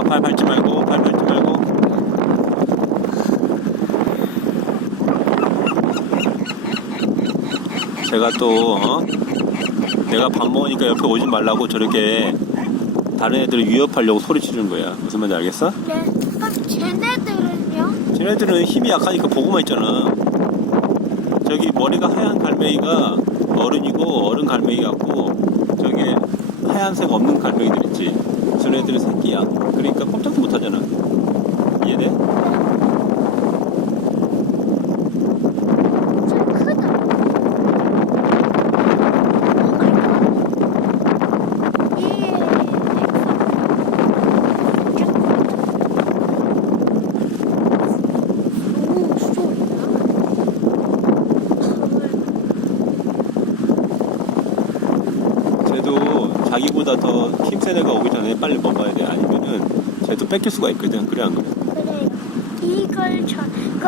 봐봐, 발 밟지 말고, 발 밟지 말고. 제가 또 내가 밥 먹으니까 옆에 오지 말라고 저렇게 다른 애들을 위협하려고 소리 지르는 거야. 무슨 말인지 알겠어? 네. 그럼 쟤네들은요? 쟤네들은 힘이 약하니까 보고만 있잖아. 저기 머리가 하얀 갈매기가 어른이고, 어른 갈매기 같고, 저기 하얀색 없는 갈매기들 있지. 쟤네들은 새끼야. 그러니까 꼼짝도 못 하잖아. 이해돼? 좀 크다. 쟤도 자기보다 더 힘센 애가 오기 전에 빨리 먹어야 돼. 아니면은 쟤도 뺏길 수가 있거든. 그래 안 그래? 그래요. 이걸 그